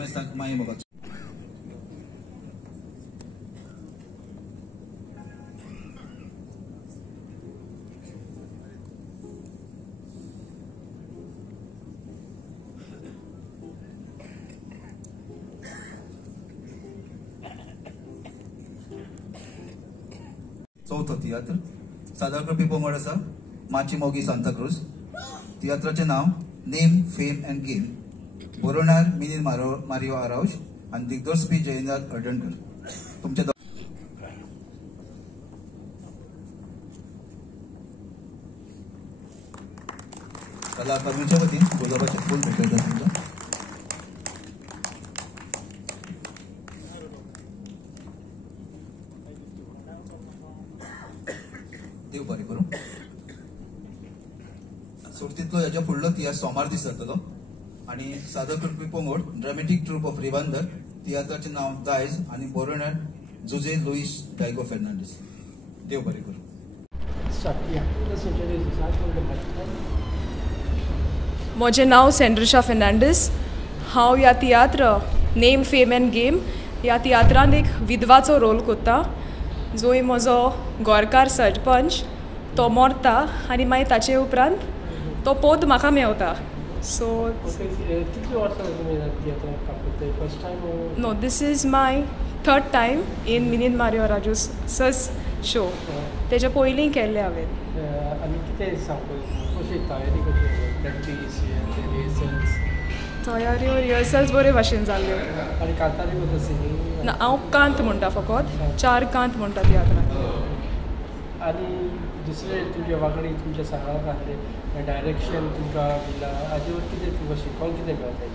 Performance मागीर म्हाका चौथो तियात्र सादर करपी पंगड आसा माची मोगी सांताक्रूज. तियात्राचे नाव नेम फेम अँड गेम. बरोवणार मिलिंद मारियो आरावश आणि दिग्दर्शक जयनाथ हळदणकर. तुमचे कला अकादमीच्या वतीन गुलाबाचे फूल भेटवतात तुमच्या. देव बरें करूं. सुरतीतलो हेच्या फुडलो तियात्र सोमार दीस जातलो आणि सादर करपी पंगड ड्रामेटीक ट्रूप ऑफ रिबांदर. तियात्राचे नाव दायज आणि बरोवणार जुजे लुईस डायगो फेर्नांडीस. देव बरें करूं. म्हजें नाव सेंड्रिशा फेर्नांडीस. हांव ह्या tiatr name fame and game ह्या तियात्रांत एक विधवाचो रोल करता. जंय म्हजो गोरकार सरपंच तो मरता आनी मागीर ताचे उपरांत तो पोत म्हाका मेवता. So no, this is my third time in Milind Mario Raju सस शो. तेजे पयलीं केल्ले हांवें. तयाऱ्यो रिहर्सल्स बरे भाशेन जाल्ल्यो. ना, हांव कांत म्हणटा फकत. 4 कांत म्हणटा तियात्रांत. आनी दुसरे तुमचे वांगडी तुमच्या सांगात आसले डायरेक्शन तुमकां दिला हाजे वर कितें तुमकां शिकोवन कितें मेळटा?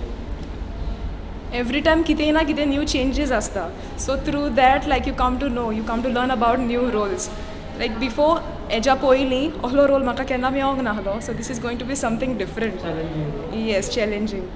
एवरी टायम कितें ना कितें न्यू चेंजीस आसता. So through that like you come to know, you come to learn about new roles. Like before हेज्या पयलीं असलो रोल म्हाका केन्ना मेळोंक नाहलो. So this is going to be something different. Yes, challenging.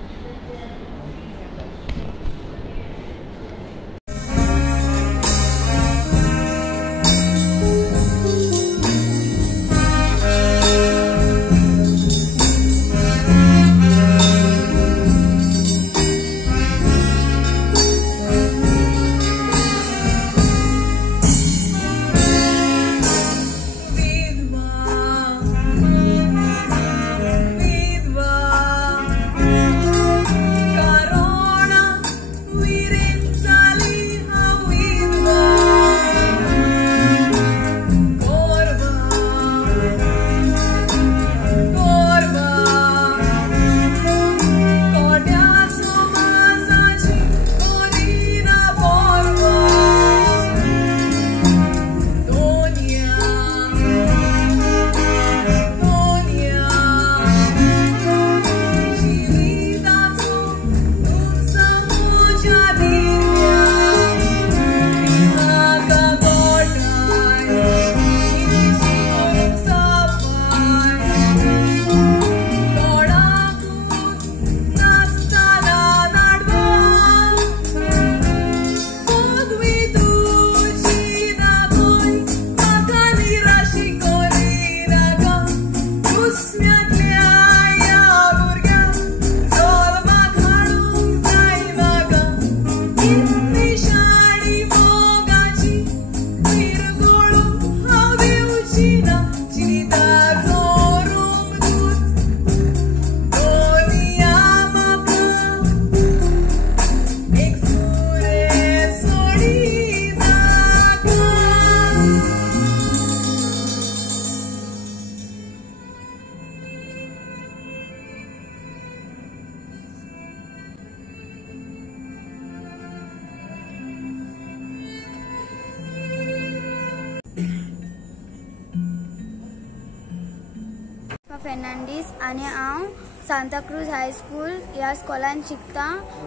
Fernandes आणि हांव सांताक्रूज हायस्कूल ह्या स्कूलान शिकता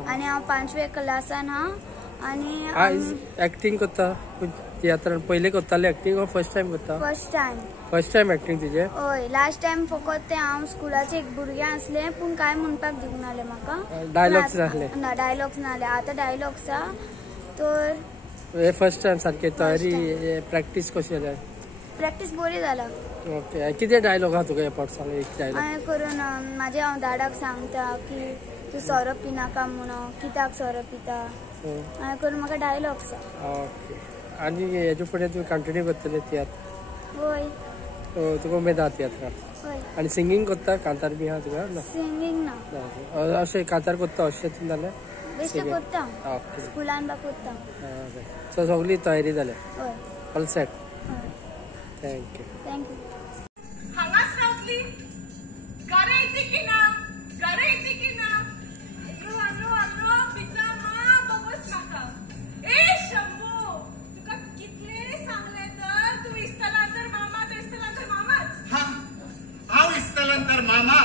आणि हांव 5वे क्लासान हा. आणि एक्टिंग करता तियात्रान पयले करताले एक्टिंग और फर्स्ट टाइम करता? फर्स्ट टाइम एक्टिंग तुजे? हय, लास्ट टाइम फकत ते हांव स्कूलाचे एक भुरगें आसले पूण काय म्हणपाक दिवंक नासले म्हाका. डायलॉग्स नासले? ना, डायलॉग्स नासले. आता डायलॉग्स हा. तर हे फर्स्ट टाइम सारखे तयारी प्रॅक्टिस कशी जाल्या? प्रॅक्टिस बरी जाला. ओके. किती डायलॉग हा तुका पाठ सांग? एक डायलॉग करून माझे हांव दादाक सांगता की तू सोरो पिनाका म्हणून कित्याक सोरो पिता हांवें करून म्हाका डायलॉग्स. ओके. आनी हेजे फुडें तुवें कंटिन्यू करतले तियात्र? होय. तुका उमेद आहा तियात्राक? होय. आनी सिंगींग करता? कांतार बी आहा तुका? सिंगींग ना. अशें कांतार करता अशें जालें? बेश्टें करता. ओके. स्कुलान बा करता. सो सगळी तयारी जाल्या? होय. All set? हय. थँक्यू. थँक्यू. हांगाच रावतली? घरा येते की ना? घरा येते की ना? आलो पिता मा बघच नाका. ए शंभू, तुका कितले सांगले तर तू इस्तलांतर मामा तो इस्तलांतर मामाच. हांव इस्तलांतर मामा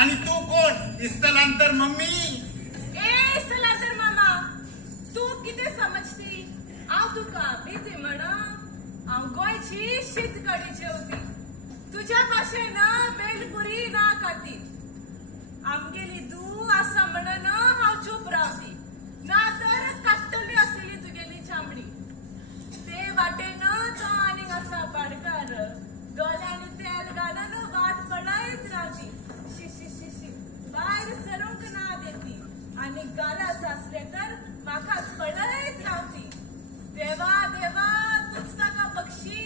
आणि तू कोण? इस्तलांतर मम्मी. ए इस्तलांतर मामा, तू किती समजती? हांव तुका भीती म्हणा. हांव गोंयची शीतकडी जेवती. तुझ्या भाशेन बेलपुरी ना खाती. आमगेली तू असं म्हणन हांव चूप रावती. ना तर काडटली आसली तुगेली चामडी. ते वाटेन तो आनीक आसा पाडकार. दोळ्यांनी तेल घालून वाट पळयत रावती. शी शी शी शी. भायर सरूंक ना देती. आनी गरज असले तर म्हाकाच पळयत रावती. देवा देवा, तूच ताका बक्षी.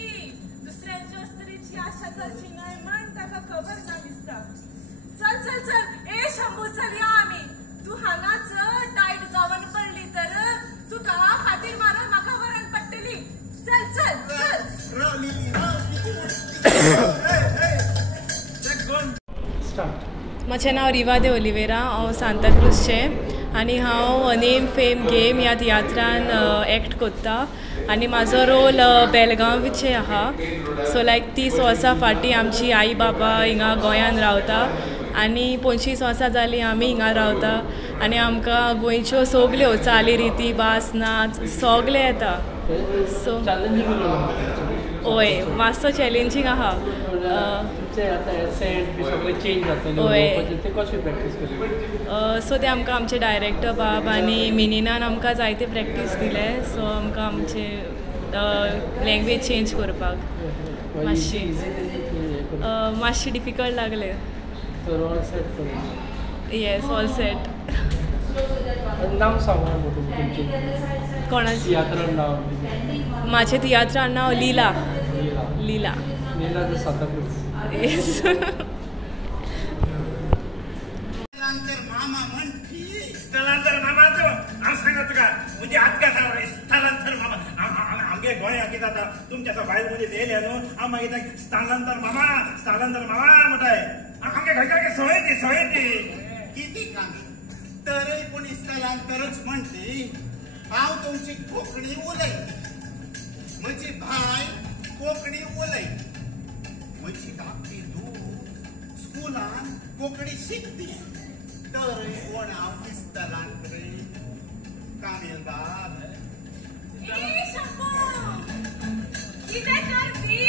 दुसऱ्यांच्या स्त्रीची आशा करची नाही म्हण ताका खबर ना दिसता. चल चल चल. ए शंभू, चल या आम्ही. तू हांगाच टायट जावन पडली तर तुका खातीर मारून म्हाका वरण पडटली. चल चल चल. म्हजें नांव रिवा दे ओलिवेरा. हांव सांताक्रूजचें आनी हांव नेम फेम गेम ह्या तियात्रान एक्ट कोत्ता. आनी म्हाजो रोल बेलगांवचे आहा. सो लायक 30 वर्सां फाटीं आमची आई बाबा हिंगा गोंयान रावता आनी 25 वर्सां जालीं आमी हिंगा रावता. आनी आमकां गोंयच्यो सगल्यो चाली रिती भास नाच सगळे येता. सो होय, मातसो चॅलेंजींग आहा. सो ते आमकां आमचे डायरेक्टर बाब आनी मिनिनान आमकां जायते प्रॅक्टीस दिले. सो आमकां आमचे लँग्वेज चेंज करपाक मातशी डिफिकल्ट लागले. Yes, all set. नांव सांग कोणाची? माझे तियात्रान नांव लीला. लीला. येस. मामा म्हणती स्थलांतर मामाचो हांव सांगा तुका म्हणजे आजका स्थलांतर मामा आमगे गोंया कितें जाता तुमच्या बायल म्हणजे येयल्या न्हू हांव मागीर स्थलांतर मामा म्हणटाय आमगे घरच्या सवय ती किती कामी तरी पूण स्थलांतरच म्हणटी. हांव तुमची कोंकणी उलय, म्हजी भाय कोंकणी उलय, म्हजी धाकटी धूव स्कुलान कोंकणी शिकती. तरी कोण हांव स्थलांतरी कामेलदार. कितें करपी?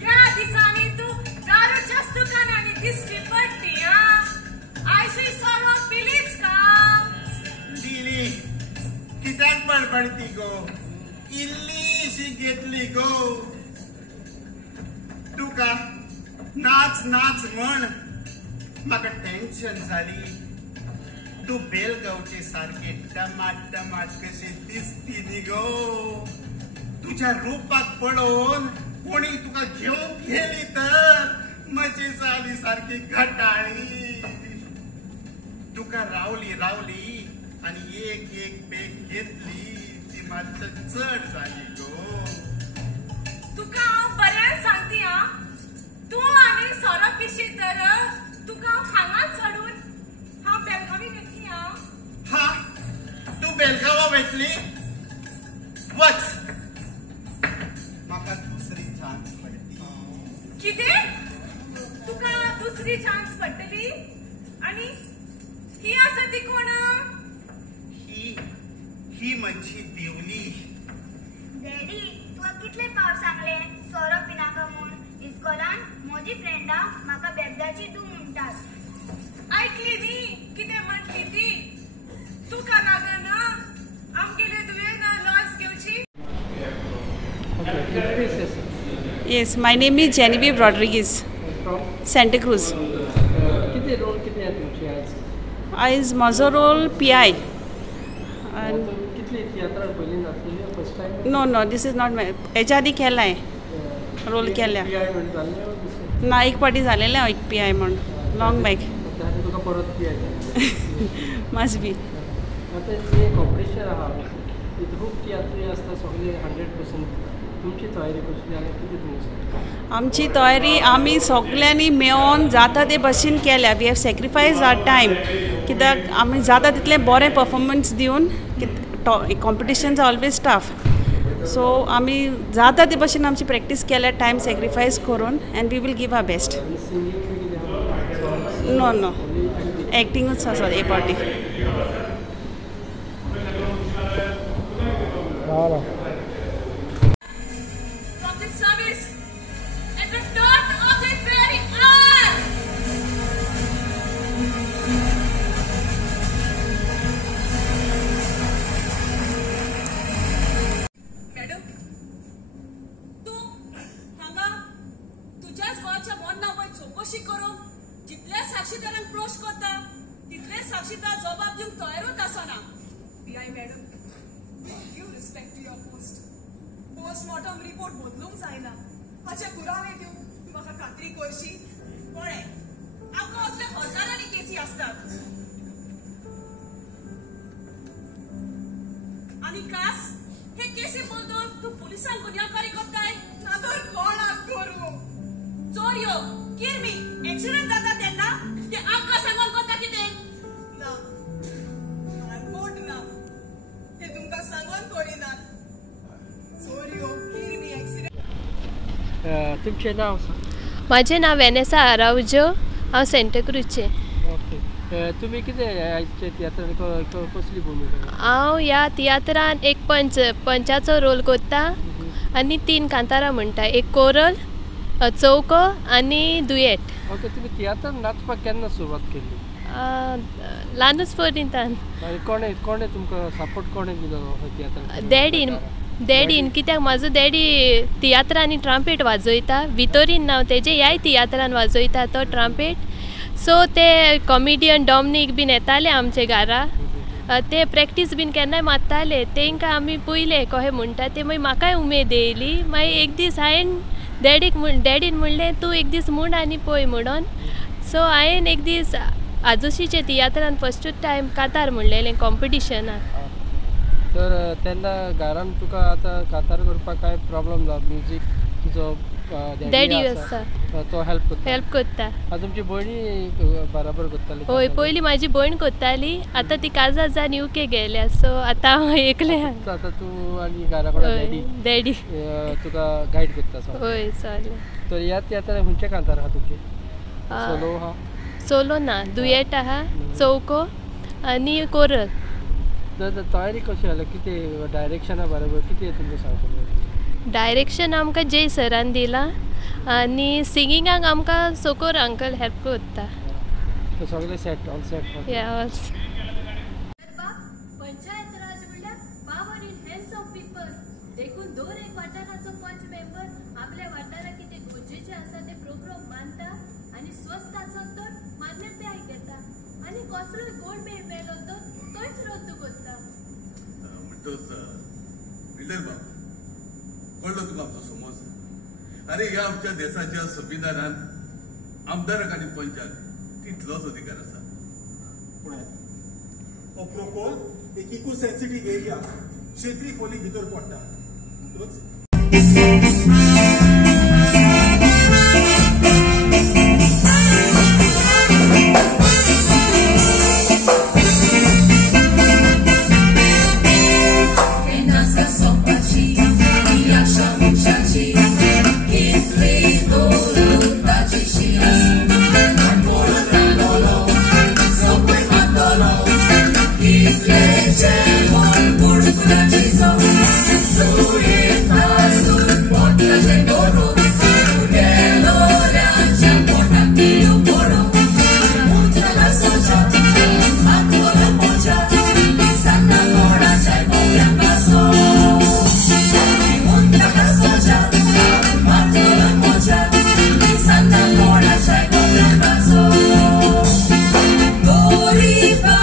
ह्या दिसांनी तूं दारूच्या दुकानांनी दिसची पडटी. आयशी सोरो पिलीच का? दिली. कित्याक बडबडती गो? इल्लीशी घेतली गो. तुका नाच नाच म्हण म्हाका टेन्शन जाली. तू बेलगांवचे सारखे टमाट कशी दिसती न्ही गो. तुझ्या रूपाक पळोवन कोणी तुका घेवन गेली तर म्हजी जाली सारखी घटाळी. तुका रावली आणि एक एक पेक घेतली ती मातसं चड जाली गो. तुका हांव बरें सांगती. तूं आनी सोरो पिशी तर तुका हांगा चडून हांव बेळगावी घेतली. हा, तू बेळगांवा वेतली? वच, म्हाका दुसरी चान्स पडली. कितें? तुका दुसरी चान्स पडटली? आनी ही आसा ती कोण? ही म्हजी दिवली. डॅडी, तुका कितले फावट सांगले सोरो पिनाका म्हूण. इस्कॉलान म्हजी फ्रेंडा म्हाका बेबदाची तूं म्हणटात. ऐकली न्ही कितें म्हणली ती? तुका लागना आमगेले तुवें लॉस घेवची? Yes, my name is Genevieve Rodriguez, Santa Cruz. किती रोल किती आहे तुमची आज? आयज म्हजो रोल PI. कितली तियात्रां पयलीं नाचलेली first time? No this is not my. हेच्या आदी केलाय रोल केल्या. PI म्हणून जाल्लें ना एक पाटी जालेलें हांव एक PI म्हण लॉंग बॅक. तुका परत PI मस्ट बी. आतां जे कॉम्पिटिशन आहा तितून खूब तियात्री आसता सगळे 100%. तुमची तयारी कशी आनी कितें तुमी सांगता? आमची तयारी आमी सगळ्यांनी मेळोन जाता ते भशेन केल्या. We have sacrifice our time कित्याक आमी जाता तितलें बरें परफॉर्मन्स दिवन competitions are always tough. So आमी जाता ते भशेन आमची प्रॅक्टीस केल्या टायम सॅक्रिफायस करून and we will give our best. No एक्टिंगूच आसा हे party. Public service at the top of this very hour. Madam, तू हांगा तुझ्याच गोंयच्या मोडना वयर चौकशी करून जितले साक्षीदारांक प्रोश करता तितले साक्षीदार जबाब दिवंक तयारूच आसना. PI madam, give respect to your post. Postmortem report बदलूंक जायना. हाचे पुरावे दिवंक तूं म्हाका खात्री करशी? पळय, आमकां असले हजारांनी केसी असतात. आनी कास हे केसी बदल तूं पुलिसांक गुन्यांवकारी करताय ना तर कोणाक करूं? चोरयो, किरमी, एक्सिडेंट जाता तेन्ना ते आमकां सांगून करता कितें? ना, रिपोर्ट ना. ते तुमकां सांगून करिनात. चोरयो, किरमी, एक्सिडेंट. तुमचें नांव सांग. माझे नाव वेनेसा आरावजो. हांव सेंटाक्रूजचे. ओके. तुमी कितें आयजचे तियात्रान कसली भुमिका? हांव ह्या तियात्रान एक पंचाचो रोल करता आनी 3 कांतारां म्हणटा. एक कोरल, चौको आनी दुयेट. ओके. तुमी तियात्रान नाचपाक केन्ना सुरवात केली? ल्हानूच पर्यंतान. कोणे तुमकां सपोर्ट कोणे दिलो तियात्रान? डॅडीन कित्याक म्हाजो डॅडी तियात्रान आनी ट्रम्पेट वाजयता. वितोरीन नांव तेजें. ह्याय तियात्रान वाजयता तो ट्रम्पेट. सो ते कॉमिडियन डॉमिनीक बीन येताले आमचे घरा. ते प्रॅक्टीस बीन केन्नाय मारताले. तेंकां आमी पयले कशें म्हणटा ते. मागीर म्हाकाय उमेद येयली. मागीर एक दीस हांवें डॅडीन म्हणलें तूं एक दीस म्हूण आनी पळय म्हणून. सो हांवें एक दीस आजोशीचे तियात्रान फस्टूच टायम कातार म्हणलेलें कॉम्पिटिशनाक. तर तेन्ना घरान तुका आतां कातार करपाक काय प्रॉब्लेम जाला? म्युजीक तुजो डॅडी आसा तो हेल्प करता. तुमची भयणी बराबर करताली? होय, पयलीं म्हाजी भयण करताली. आतां ती काजार जावन UK गेल्या. सो आतां हांव एकलें. आतां तूं आनी घरा कडेन डॅडी तुका गायड करता? होय सगळें. तर ह्या तियात्रान खंयचे कांतार आहा तुमचे? सोलो आहा? सोलो ना, दुयेट आहा, चौको आनी कोरल. तयारी कशी जाल्या? कितें डायरेक्शना बरोबर कितें तुमकां सांगतलें? डायरेक्शन आमकां जय सरान दिलां आनी सिंगिंगाक आमकां सोकोर अंकल हेल्प करता. सगळें सेट ऑल सेट? पंचायत राज म्हणल्यार power in hands of people. देखून दर एक वाठाराचो पंच मेंबर आपल्या वाठाराक कितें गरजेचें आसा ते प्रोग्राम मानता आनी स्वस्त आसत तर मान्यताय घेता आनी कसलोय गोड मेळ मेलो तर तोच रद्द करता. कळलं तुका आमचो समज? अरे ह्या आमच्या देशाच्या संविधानान आमदाराक आनी पंचाक तितलोच अधिकार आसा. हो प्रोकोल एक इको सेन्सिटीव एरिया क्षेत्रीय खोली भितर पडटा. Glorify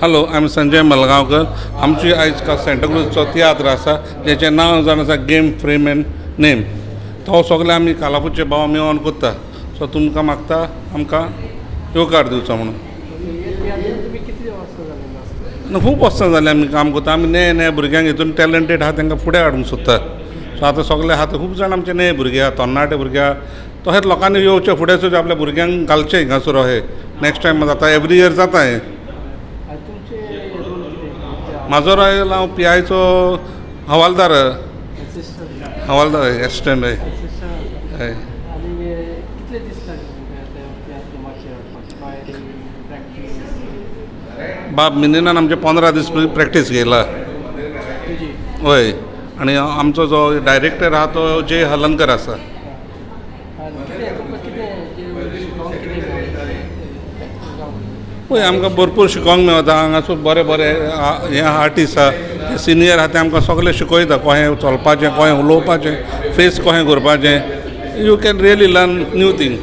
हॅलो, आमी संजय मलगांवकर. आमची आयज सेंटाक्रूजचो तियात्र आसा जेचें नांव जावन आसा गेम फ्रेम एंड नेम. तो सगळे आमी कालापूरचे भाव मेळोन करता. सो तुमकां मागता आमकां येवकार दिवचो म्हणून. खूब वर्सां जालीं आमी काम करता. आमी नये भुरग्यांक हितून टॅलंटेड आहा तांकां फुडें हाडूंक सोदता. सो आतां सगळे आहा खूब जाण आमचे नये भुरगे आहा, तरणाटे भुरगे आहा. तशेंच लोकांनी येवचे फुडें सुद्दां आपल्या भुरग्यांक घालचें हिंगासर अशें. नेक्स्ट टायम जाता, एवरी इयर जाता हें. म्हाजो रोयल हांव PIचो हवालदार एसिस्टंट हय. बाब मिनिनान आमचे 15 दीस प्रॅक्टीस घेयला. हय. आनी आमचो जो डायरेक्टर आहा तो J. हलनकर आसा. हय, आमकां भरपूर शिकोवंक मेळटा. हांगासर बरे बरे हे आर्टिस्ट आहा, सिनियर आहा ते आमकां सगळें शिकयता. कशें चलपाचें, कशें उलोवपाचें, फेस कशें करपाचें. You can really learn new thing.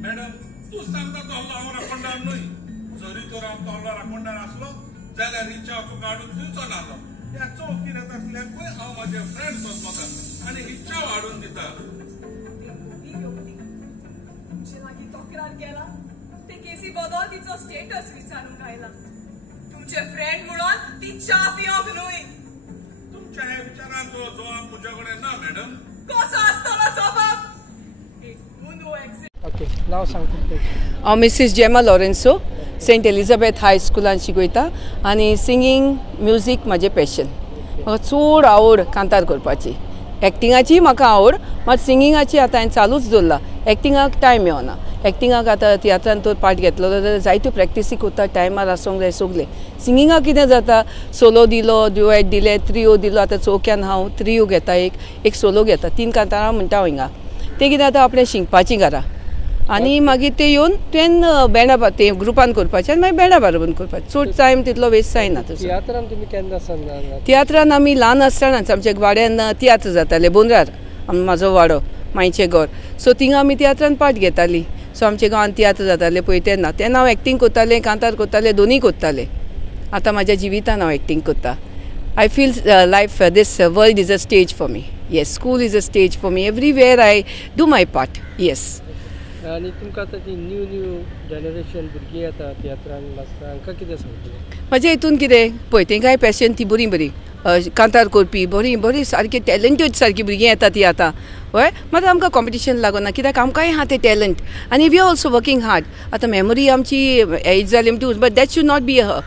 Madam, तू सांगता तो हांव राखणदार न्हय. जरी तर हांव तोल्लो राखणदार आसलो जाल्यार हिच्या हातून काडून दिवचो नासलो. त्या चौकीर येता आसल्याकूय हांव म्हाजे फ्रेंड सोदता आनी हिच्या हाडून दिता. तुमचे लागीं तक्रार केला ते केसी बदल तिचो स्टेटस विचारूंक आयला. तुमचे फ्रेंड म्हणून ती च्या पिवंक न्हय. तुमच्या ह्या विचारांचो जबाब तुज्या कडेन ना मॅडम. कसो आसतलो जबाब? नाव सांगता. हांव मिसीस जेमा लॉरेन्सो, सेंट एलिझाबेथ हाय स्कुलान शिकयता आनी सिंगींग म्युजीक म्हजें पॅशन. म्हाका चड आवड कांतार करपाची. एक्टिंगाची म्हाका आवड, मात सिंगिंगाची आतां हांवें चालूच दवरला. एक्टिंगाक टायम मेळना. एक्टिंगाक आतां तियात्रान तर पार्ट घेतलो जाल्यार जायत्यो प्रॅक्टिसी करता, टायमार आसूंक जाय सगलें. सिंगिंगाक कितें जाता, सोलो दिलो, ड्युएट दिलें, त्रियो दिलो. आतां चौक्यान हांव त्रियो घेता, एक सोलो घेता. 3 कांतारां म्हणटा हिंगा. ते कितें जाता, आपणें शिंकपाचीं घरा आनी मागीर ते येवन तुवें बँडा ते ग्रुपान करपाचें आनी मागीर बँडा बारोबर करपाचें. चड टायम तितलो वेस्ट जायना. तियात्रान तुमी केन्ना सावन? तियात्रान आमी ल्हान आसतनाच आमच्या वाड्यान तियात्र जाताले बोंद्रार. म्हाजो वाडो मांयचें घर. सो थिंगा आमी तियात्रान पार्ट घेतालीं. सो आमच्या गांवांत तियात्र जाताले पळय तेन्ना हांव एक्टींग करतालें, कांतार करतालें, दोनूय करतालें. आतां म्हाज्या जिवितान हांव एक्टींग करता. I feel life, this world is a stage for me. Yes, school is a stage for me. Everywhere I do my part. Yes. आनी तुमकां आतां ती न्यू जनरेशन भुरगीं येता तियात्रान नाचता, हांकां कितें सांगतलें? म्हाज्या हितून कितें पळय, तेंकांय पॅशन ती बरी कांतार करपी बरी सारकी टॅलंटेड सारकी भुरगीं येता ती आतां. हय, मात आमकां कॉम्पिटिशन लागना, कित्याक आमकांय आहा तें टॅलंट आनी we are also working hard. आतां मेमरी आमची एज जाली म्हणटूच, but that should not be a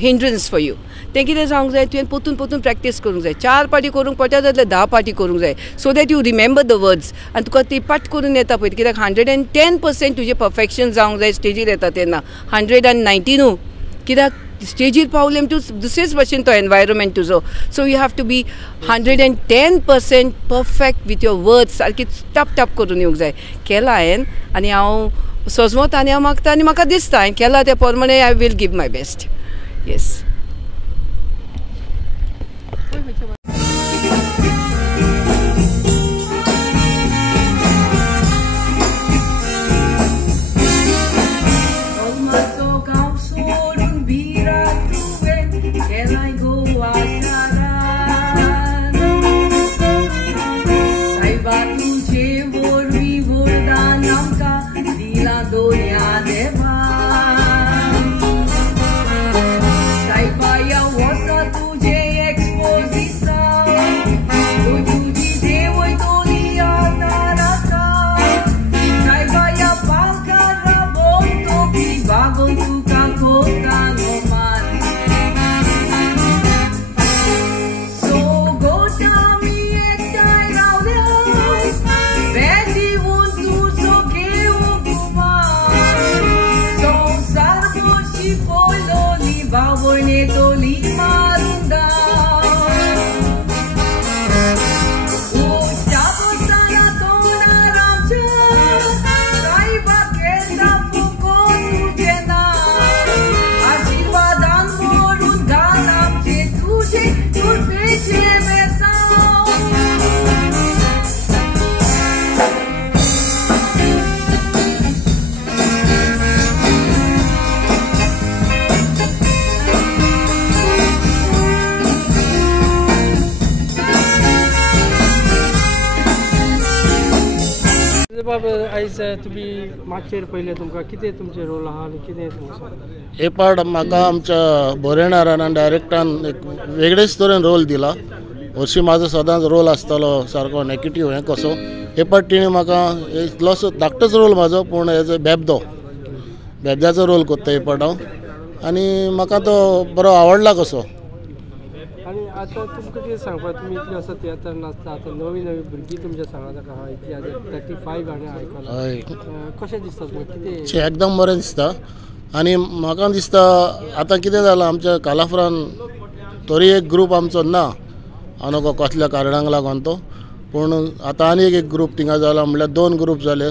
hindrance for you. तें कितें जावंक जाय, तुवें पोतून प्रॅक्टीस करूंक जाय. 4 पाटी करूंक पडटा जाल्यार 10 पाटी करूंक जाय, so that you remember the words आनी तुका ती पाट करून येता पळय. कित्याक 110% तुजें परफेक्शन जावंक जाय स्टेजीर येता तेन्ना. 119 न्हू, कित्याक स्टेजीर पावले म्हणटूच दुसरेच भशेन तो एनवायरमेंट तुजो. So you have to be 110% perfect with your words. सारकी टप करून येवंक जाय. केला हांवें आनी हांव सोजमोता आनी हांव मागता आनी म्हाका दिसता हांवें केला त्या प्रमाणे I will give my best. Yes. Sai baia ossa tu je expose आयज तुमी माचेर पयले तुमकां कितें तुमचे रोल आहा आनी कितें तुमकां हे पार्ट म्हाका आमच्या बोरेणारान आनी डायरेक्टरान एक वेगळेच तरेन रोल दिला. हरशीं म्हाजो सदांच रोल आसतालो सारको नेगेटीव हें कसो. हे पार्ट तिणें म्हाका इतलोसो धाकटोच रोल म्हाजो पूण एज अ बेबद्याचो रोल करता हे पार्ट हांव आनी म्हाका तो बरो आवडला कसो. आनी आतां तुमकां कितें सांगपा तुमी इतले वर्सां तियात्रान नाचता आतां नवी भुरगीं तुमच्या सांगात आहा इतली आतां 35 गाणी आयकलां कशें दिसता तुमकां कितें एकदम बरें दिसता. आनी म्हाका दिसता आतां कितें जालां आमच्या कालाफ्रान तरी एक ग्रूप आमचो ना आनी कसल्या कारणांक लागून तो पूण आतां आनी एक ग्रूप थिंगा जाला म्हणल्यार 2 ग्रूप जाले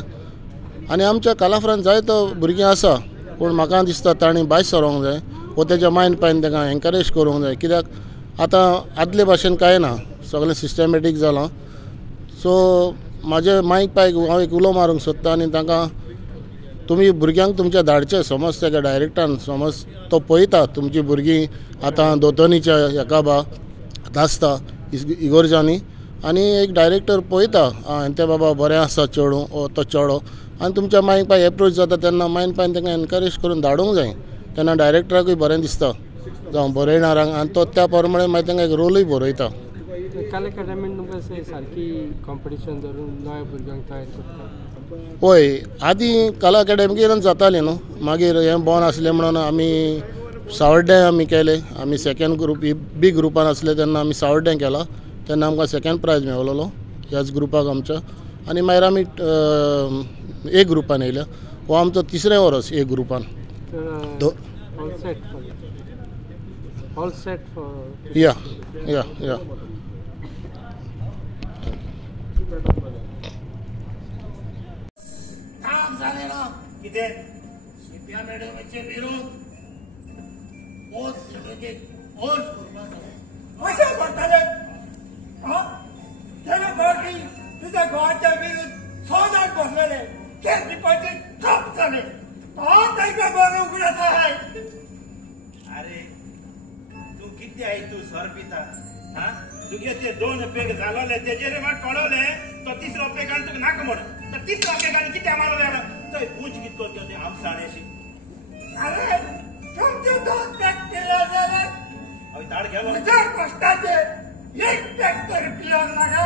आनी आमच्या कालाफ्रान जायतो भुरगीं आसा पूण म्हाका दिसता तांणी भायर सरोंक जाय वो तेच्या मायंड पायन तांकां एनकरेज करूंक जाय कित्याक आतां आदले भाशेन कांय ना सगळें सिस्टमॅटीक जालां. सो म्हाजे मायक पायक हांव एक उलो मारूंक सोदता आनी तांकां तुमी भुरग्यांक तुमच्या धाडचे समज तेका डायरेक्टरान समज तो पळयता तुमची भुरगीं आतां दोतोनीच्या हेका बा नाचता इगोर्जांनी आनी एक डायरेक्टर पळयता हांवें तें बाबा बरें आसा चेडूं ओ तो चेडो आनी तुमच्या मायक पाय एप्रोच जाता तेन्ना मायंड पायन तांकां एनकरेज करून धाडूंक जाय तेन्ना डायरेक्टराकूय बरें दिसता जावं बरयणारांक आनी तो त्या प्रमाणे मागीर तांकां एक रोलूय बरयता. कला अकॅडमीन तुमकां सारकी कॉम्पिटिशन धरून नव्या भुरग्यांक तयार करता. होय आदीं कला अकॅडमीन जाताली न्हू मागीर हें बंद आसलें म्हणून आमी सावर्ड्डें आमी केलें आमी सेकेंड ग्रूप बी ग्रुपान आसले तेन्ना आमी सावर्ड्डें केला तेन्ना आमकां सेकेंड प्रायज मेळिल्लो ह्याच ग्रुपाक आमच्या आनी मागीर आमी ए ग्रुपान येयल्या हो आमचो 3रे वर्स ए ग्रुपान. All set for yeah. काम झाले ना किती शिप्या मॅडमचे विरोध असे म्हणताले त्याला पार्टी तुझ्या गावाच्या विरुद्ध सोदात बसलेले केस डिपॉझिट ठप झाले त्यांच्या बरं उघडत आहे. अरे तू किती आहे तू सर पिता हा तुझे ते 2 पेग झाले तेजे रे मला कळवले तो 3रा पेग आणि तुका नाका म्हण तर 3रा पेग आणि किती आम्हाला द्यायला तर पूछ कितको ते आमसाण्याशी. अरे तुमचे 2 पेग केले झाले अभी दाड घ्यावा तुझ्या कष्टाचे एक पेग तरी पिऊन लागा.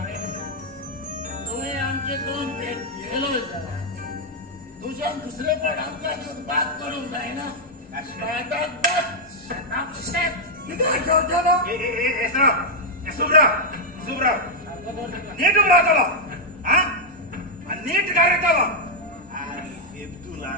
अरे तुम्ही आमचे 2 पेग गेलो झाला तुझ्या दुसरे पण आमका दूध बात करून जाय ना नीट राहतलो नीट गाडयतलो तुला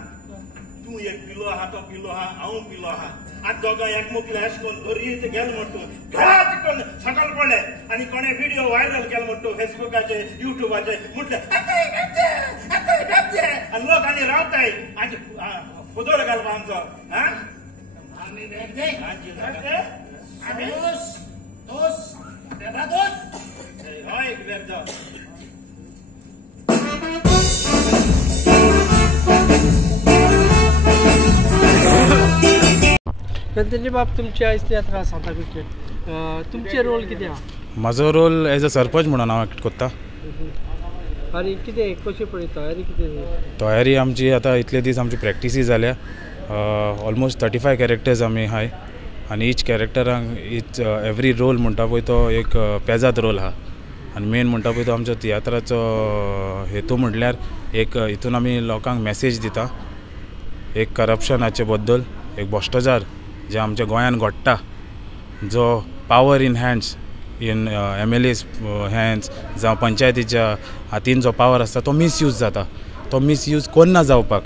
तू एक पिलो आहा तो पिलो आहा हांव पिलो आहा आज दोगां एकमेकीला अशें करून धरीत गेलो म्हणटू घरात करून सकाळ पडले आनी कोणे व्हिडिओ व्हायरल केलो म्हणटू फेसबुकाचे युट्यूबाचे म्हटले आनी लोक आनी रावताय आनी फुदोळ घालपा आमचो आमी हय बेबदा गणपती बाब तुमची आयज तियात्र सांता क्रिकेट तुमचे रोल कितें आहा. म्हाजो रोल एज अ सरपंच म्हणून हांव एक्ट करता. आनी कितें कशी पळय तयारी कितें तयारी आमची आतां इतले दीस आमची प्रॅक्टिसी जाल्या ऑलमोस्ट 35 कॅरेक्टर्स आमी हाय आनी ईच कॅरेक्टरांक ईच एवरी रोल म्हणटा पळय तो एक पेजाद रोल आहा आनी मेन म्हणटा पळय तो आमचो तियात्राचो हेतू म्हटल्यार एक हितून आमी लोकांक मॅसेज दिता एक करप्शनाचे बद्दल एक भ्रश्टाचार जे आमच्या गोंयान घडटा जो power in hands in MLA's hands जावं पंचायतीच्या हातीन जो पावर आसता तो मिसयूज जाता तो मिसयूज कोन्ना जावपाक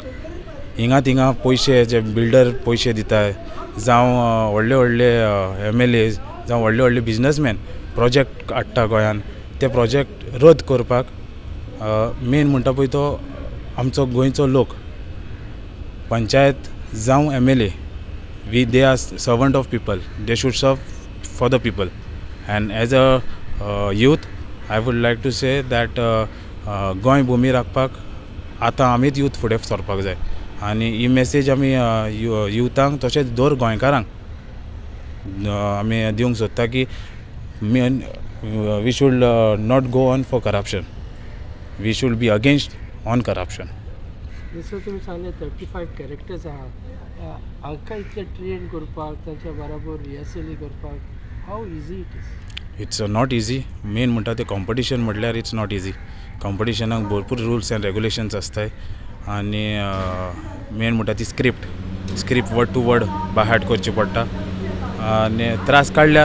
हिंगा थिंगा पयशे जे बिल्डर पयशे दिताय जावं व्हडले व्हडले MLAs जावं व्हडले व्हडले बिजनसमॅन प्रोजेक्ट हाडटा गोंयान ते प्रोजेक्ट रद्द करपाक मेन म्हणटा पळय तो आमचो गोंयचो लोक पंचायत जावं MLA they are servant of people. They should serve for the people. And as a youth, I would like to say that Goa भुमी राखपाक आतां आमीच यूथ फुडें सरपाक जाय आनी ही मॅसेज आमी युथांक तशेंच दर गोंयकारांक आमी दिवंक सोदता की we should not go on for corruption. We should be against on corruption. जसं तुम्ही सांगले 35 कॅरेक्टर्स आहात, हांकां इतले ट्रेन करपाक तांच्या बरोबर रिहर्सली करपाक how easy it is? It's not easy. Main म्हणटा ते कॉम्पिटिशन म्हटल्यार इट्स नॉट इजी. कॉम्पिटिशनाक भरपूर रुल्स एंड रेग्युलेशन्स आसतात आनी मेन म्हणटा ती script word to word by heart करची पडटा आनी त्रास काडल्या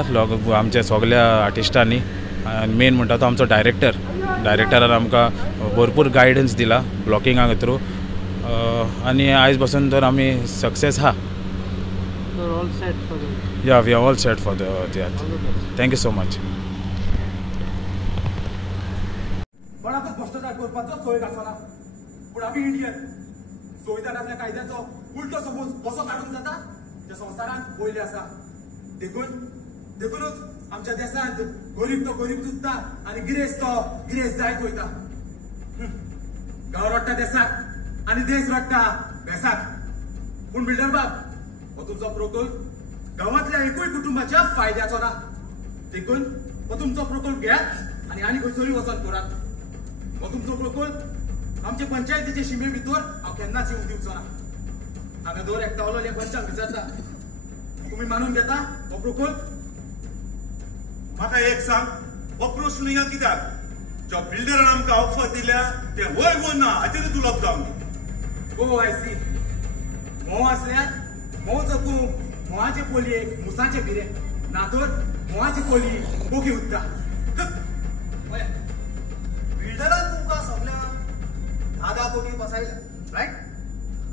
आमच्या सगळ्या आर्टिस्टांनी. आनी मेन म्हणटा तो आमचो डायरेक्टरान आमकां भरपूर गायडन्स दिला ब्लॉकिंगा थ्रू आनी आयज पासून तर आमी सक्सेस आहा. या we are all set for the theatre. Thank you so much. कोणाकूच भ्रष्टाचार करपाचो सोय आसना, पूण आमी इंडियन संविधानांतल्या कायद्याचो उलटो समज कसो काडूंक जाता त्या संवसारांत पयले आसा. देखूनच आमच्या देशांत गरीब तो गरीब चुकता आनी गिरेस्त तो गिरेस्त जायत वयता. गांव रडटा देशाक आनी देश रडटा बेसाक. पूण बिल्डर बाब, हो तुमचो प्रकल्प गांवांतल्या एकूय कुटुंबाच्या फायद्याचो ना. देखून हो तुमचो प्रकल्प घेयात आनी आनी खंयसरूय वचून करात. हो तुमचो प्रकल्प आमचे पंचायतीचे शिमे भितर हांव केन्नाच येवंक दिवचो ना. हांगा दर एकटावलो पंचांक विचारता, तुम्ही मानून घेता हो प्रकल्प? म्हाका एक सांग, हो प्रश्न ह्या कित्याक? ज्या बिल्डरान आमकां ऑफर दिल्या ते वय वो ना हाचेरूच उलोवप जावंक. गो आय सी. मोव आसल्यार मोव चकूंक मोवाचे पोलयेक मुसाचे भिरे ना तर मोवाची पोली बोगी उरता. बिल्डरान तुमकां सगळ्यांक 10 कोटी बसयला, रायट?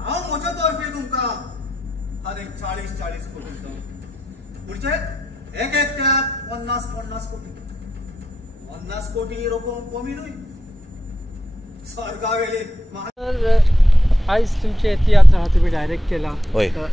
हांव म्हज्या तर्फे तुमकां आनीक 40 कोटी दिता. पुढचे एक एकट्याक 50 कोटी. 50 कोटी रक्कम कमी न्हय. सरकार आयज तुमचे तियात्र हा तुम्ही डायरेक्ट केला.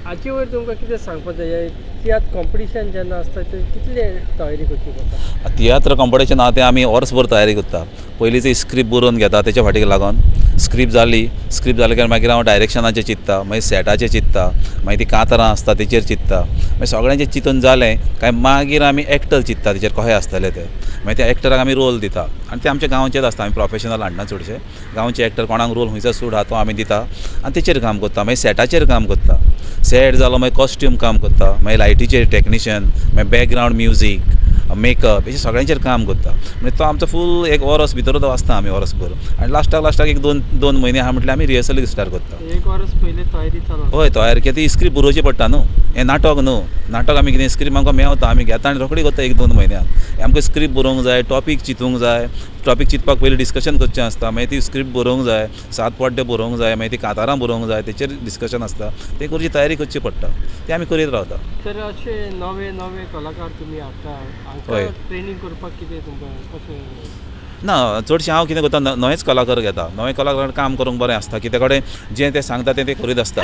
हाचे वयर तुमकां कितें सांगपाक जाय? तियात्र कॉम्पिटिशन जेन्ना आसता ते कितले तयारी करची पडटा? तियात्र कॉम्पिटिशन आहा तें आमी वर्सभर तयारी करता. पयलींच स्क्रिप्ट बरोवन घेता, तेच्या फाटीक लागून स्क्रिप्ट जाली काय मागीर हांव डायरेक्शनाचेर चिंत्ता, मागीर सेटाचेर चिंत्ता, मागीर ती कातरां आसता तेचेर चिंत्ता. मागीर सगळ्यांचें चिंतून जालें काय मागीर आमी एक्टर चिंत्ता तेचेर कशें आसतलें तें. मागीर त्या एक्टराक आमी रोल दिता आनी ते आमच्या गांवचेच आसता. आमी प्रोफेशनल हाडना चडशे. गांवचे एक्टर कोणाक रोल खंयचो सूट आहा तो आमी दिता आनी तेचेर काम करता. मागीर सेटाचेर काम करता. सेट जालो मागीर कॉस्ट्यूम काम करता, मागीर लायटीचेर टेक्निशियन, मागीर बॅकग्रावंड म्युजीक, मेकअप, हेचे सगळ्यांचेर काम करता. म्हणजे तो आमचो फूल एक वर्स भितर आसता आमी वर्सभर. आनी लास्टाक एक दोन म्हयने आहा म्हटल्यार आमी रिहर्सल स्टार्ट करता. एक वर्स पयलीं तयारी चालू? हय, तयारी कित्याक ती स्क्रिप्ट बरोवची पडटा न्हू. हें नाटक न्हू. नाटक आमी कितें स्क्रिप्ट आमकां मेळता आमी घेता आनी रोखडी करता 1-2 म्हयन्याक. आमकां स्क्रिप्ट बरोवंक जाय, टॉपीक चिंतूंक जाय. टॉपीक चिंतपाक पयलीं डिस्कशन करचें आसता, मागीर ती स्क्रिप्ट बरोवंक जाय, 7 पड्डे बरोवंक जाय, मागीर ती कातारां बरोवंक जाय, तेचेर डिस्कशन आसता. ते करची तयारी करची पडटा. ते आमी करीत रावता. तर अशे नवे कलाकार तुमी हाडटा, हांकां ट्रेनिंग करपाक कितें तुमकां कशें? ना, चडशें हांव कितें करता, नवेच कलाकार घेता. नवे कलाकार काम करूंक बरें आसता, कित्या कडेन जें ते सांगता तें करीत आसता.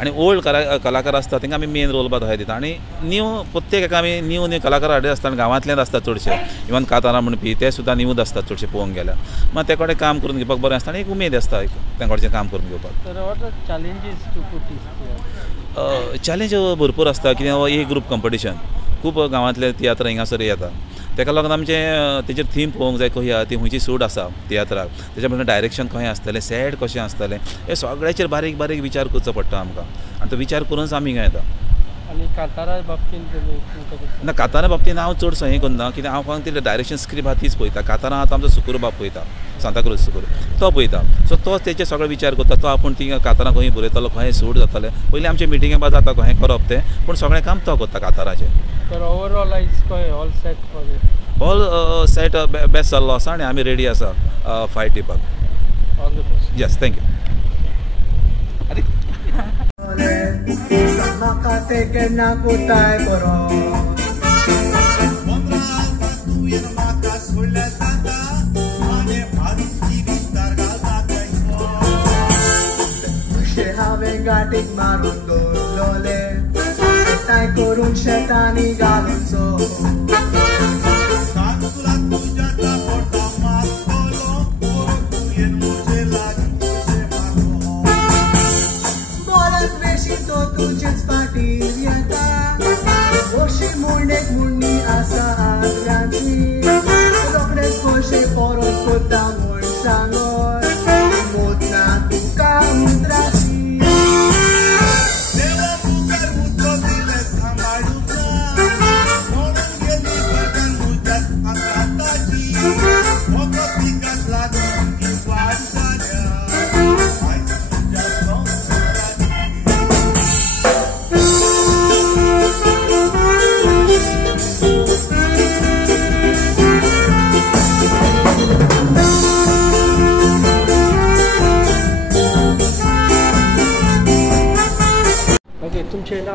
आनी ओल्ड कलाकार आसता तांकां आमी मेन रोल तशें दिता. आनी प्रत्येक एका आमी न्यू कलाकार हाडीत आसता आनी गांवांतल्यान आसता चडशे. इवन कातारां म्हणपी ते सुद्दां न्यूच आसतात चडशे पळोवंक गेल्यार. मागीर ते कडेन काम करून घेवपाक बरें आसता आनी एक उमेद आसता त्या कडचें काम करून घेवपाक. तर what are challenges to put? Challenge भरपूर आसता, कित्याक एक ग्रूप कॉम्पिटिशन खूब गांवांतले तियात्र हिंगासर येता. ताका लागून आमचें तेचेर थीम पळोवंक जाय कशी आहा, ती खंयची सूट आसा तियात्राक, तेच्या बरोबर डायरेक्शन कशें आसतलें, सेट कशें आसतलें, हे सगळ्याचेर बारीक विचार करचो पडटा आमकां. आनी तो विचार करूनच आमी घेता. आनी कातारा बाबतींत? ना, कातारा बाबतींत हांव चडसो हें करना, कित्याक हांव फक्त ती डायरेक्शन स्क्रिप्ट आहा तीच पळयता. कातारां आतां आमचो सुकुरू बाब पळयता, सांताक्रूज सुकुरू, तो पळयता. सो तो तेचे सगळे विचार करता. तो आपूण ती कातारां खंय बरयतलो, खंय सूट जातलें. पयलीं आमचे मिटिंगे बाद जाता खंय करप तें, पूण सगळें काम तो करता काताराचें. तर ओवरऑल आयज all set for all set best जाल्लो आसा आनी आमी रेडी आसा फायट दिवपाक. All the best. Yes, thank you. म्हाका ते केन्ना कोताय बरो हांवें गाठीक मारून दवरलोले एकठांय करून शेतांनी घालून तुझेच फाटीर येता अशी मोडणेक मुडणी आसा आदरांची रोखडेच कशें परत कोता म्हूण सांगो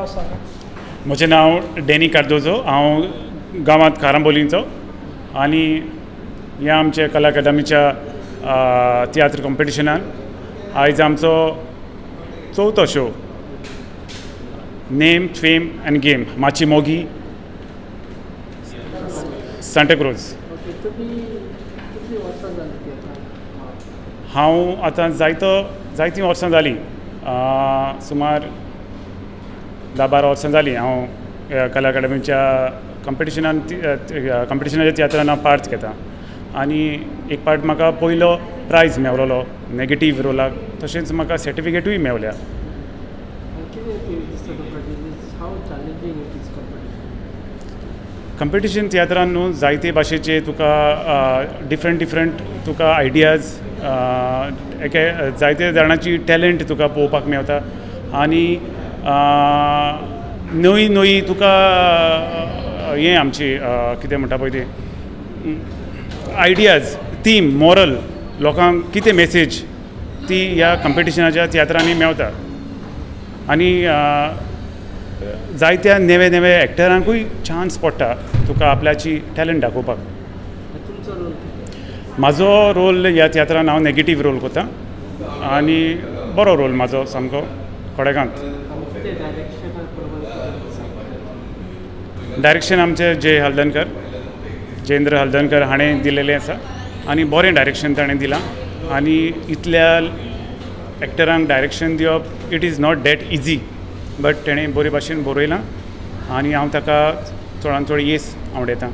नाव सांगा. म्हजें नांव डॅनी कार्दोजो. हांव गांवांत खारांबोलींचो आनी ह्या आमच्या कला अकादमीच्या तियात्र कॉम्पिटिशनान आयज आमचो चवथो show name fame and game माची मोगी सांताक्रूज. हांव आतां जायतीं वर्सां जालीं, सुमार 10-12 वर्सां जालीं हांव कला अकादमीच्या कॉम्पिटिशनाच्या तियात्रान हांव पार्ट घेता आनी एक पार्ट म्हाका पयलो प्रायज मेळ्ळो नॅगेटीव रोलाक. तशेंच म्हाका सर्टिफिकेटूय मेळ्ळ्या. कॉम्पिटिशन तियात्रान न्हू जायते भाशेचे तुका डिफरंट तुका आयडियाज, जायते जाणांची टॅलंट तुका पळोवपाक मेळटा आनी नवी तुका हें आमची कितें म्हणटा पळय ती आयडियाज, थीम, मॉरल, लोकांक कितें मेसेज ती ह्या कॉम्पिटिशनाच्या तियात्रांनी मेळटा आनी जायत्या नेवे एक्टरांकूय चान्स पडटा तुका आपल्याची टॅलंट दाखोवपाक. म्हाजो रोल ह्या तियात्रान हांव नॅगेटीव रोल करता आनी बरो रोल म्हाजो सामको कोडेगांत. डायरेक्शन आमचे जयेंद्र हळदणकर हाणें दिलेलें आसा आनी बरें डायरेक्शन ताणें दिलां आनी इतल्या एक्टरांक डायरेक्शन दिवप it is not that easy, but तेणें बरे भाशेन बरयलां आनी हांव ताका चडांत चड येस आवडयतां.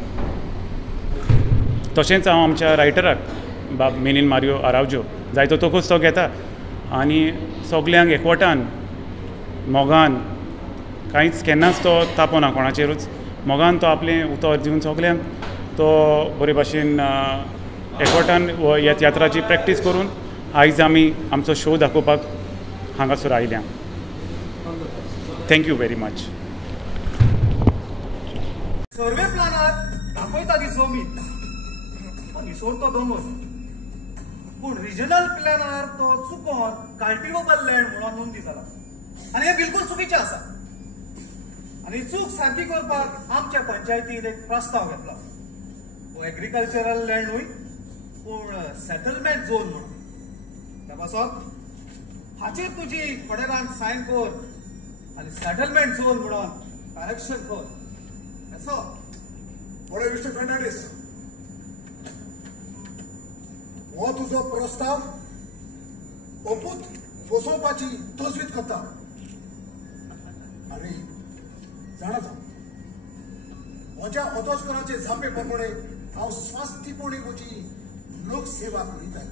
तशेंच हांव आमच्या रायटराक बाब मिलिंद मारियो आरावजो जायतो तोखूच तो घेता आनी सगल्यांक एकवटान मोगान कांयच केन्नाच तो तापोना कोणाचेरूच. मोगान तो आपलें उतर दिवन सगल्यांक तो बरे भाशेन एकवटान ह्या तियात्राची प्रॅक्टीस करून आयज आमी आमचो शो दाखोवपाक हांगासर आयल्या. Thank you very much. सर्वे प्लानार दाखयता ती जमीन निसोडतो दोंगर, पूण रिजनल प्लॅनार तो चुकोन कल्टिवेबल लँड म्हणून नोंदी जाला आनी हें बिलकुल चुकीचें आसा. आनी चूक सारकी करपाक आमच्या पंचायतीन एक प्रस्ताव घेतला. हो एग्रीकल्चरल लँडूय पूण सेटलमेंट झोन म्हणून. हाचेर तुजी फडेरान सायन कर आनी सेटलमेंट झोन म्हणून करेक्शन कर. बरे मिस्टर फर्नांडीस, हो तुजो प्रस्ताव ओपूत फसोवपाची तजवीज करता आनी जाणा म्हज्या अदोसकराचे झापे प्रमाणे हांव स्वास्थीपणी म्हजी लोकसेवा करीत आहे.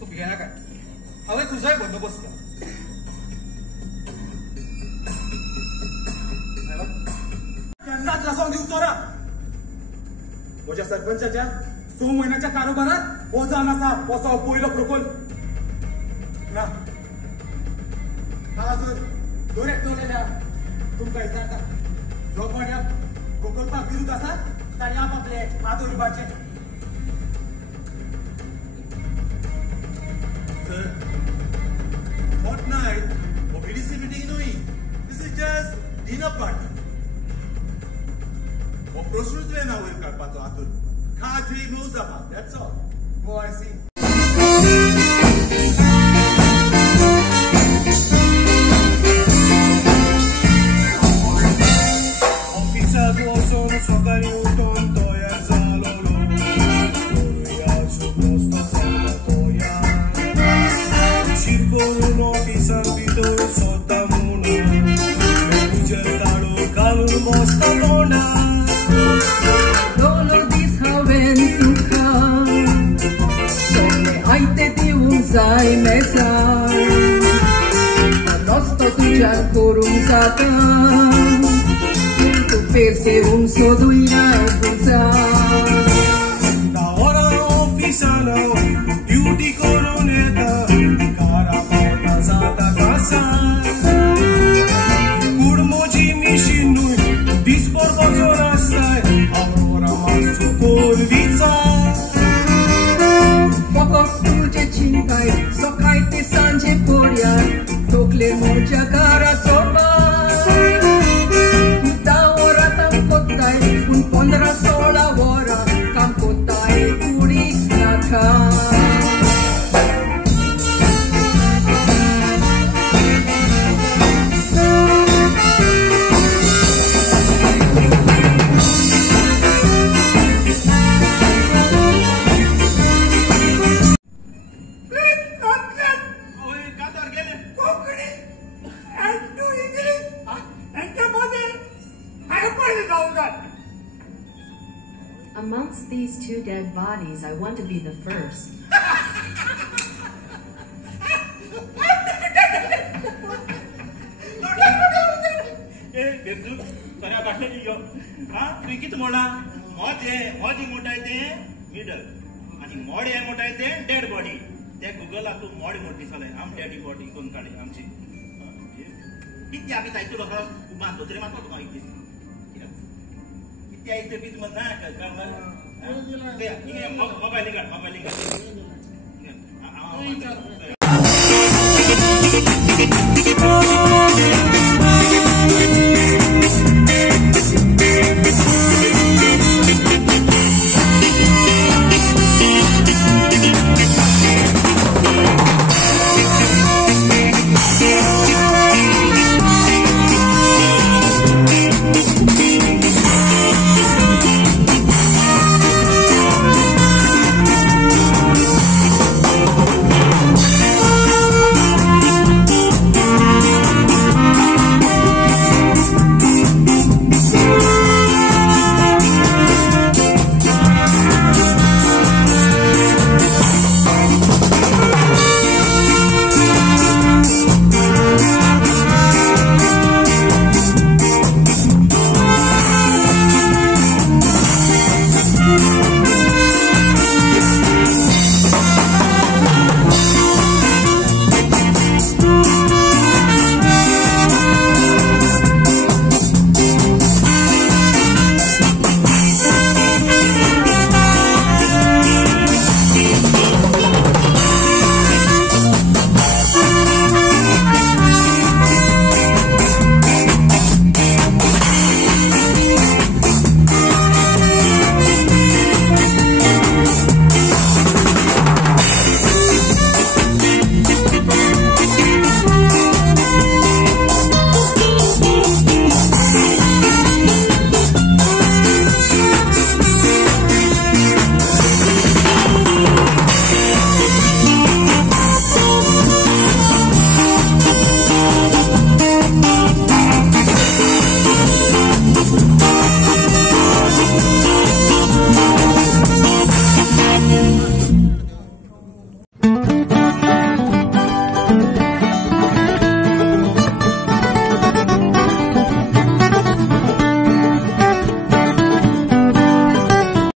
तूं भियेना काय? हांवें तुजोय बंदोबस्त केला. केन्नाच लासोंक दिवचो ना. म्हज्या सरपंचाच्या 6 म्हयन्याच्या कारोबारात हो जावन आसा हो पयलो प्रकल्प ना. हांगा जर दोन एकटोलेल्या तुमकां विचारता जो कोण ह्या प्रकल्पाक विरुद्ध आसा ताणें आपले हात उरपाचे. Sir, fortnight mobility meeting न्हय. This is just dinner party. हो प्रश्नूच वेना वयर काडपाचो हातून. खात्री मेळूं जाता. That's all. Oh, I see. Officer wosą sokali uton to jak zalolo. Ja suprosto zalatoja. Shirkoru officer bitor sotamuna. Manager dalo kalun mostamona. All of this haven't to come. So me aite ti uzai mesar. Nosto tuja korum zatam. Tu perse un soduina uzar. Da ora officera duty coroneta. Cara porta zata casa. Kurmoji mishinu dispor bozorastai. Aurora masu korvica. Focus tuje cintai. Sokai te sanje poria. Tokle moja cara sopa. Amongst these two dead bodies, I want to be the first. खऱ्या भाषेची यो तुवें कितें म्हणला मोज ही म्हणटाय तें middle आनी मोड हे म्हणटाय तें डेड बॉडी ते गुगलाक तूं मोड म्हण दिसले आम डेड बॉडी करून काडली आमची कितें आमी तायतो लोकां मानतो तरी मानतो तुका कितें कितें आयते बी तुमकां ना मोबायल घाल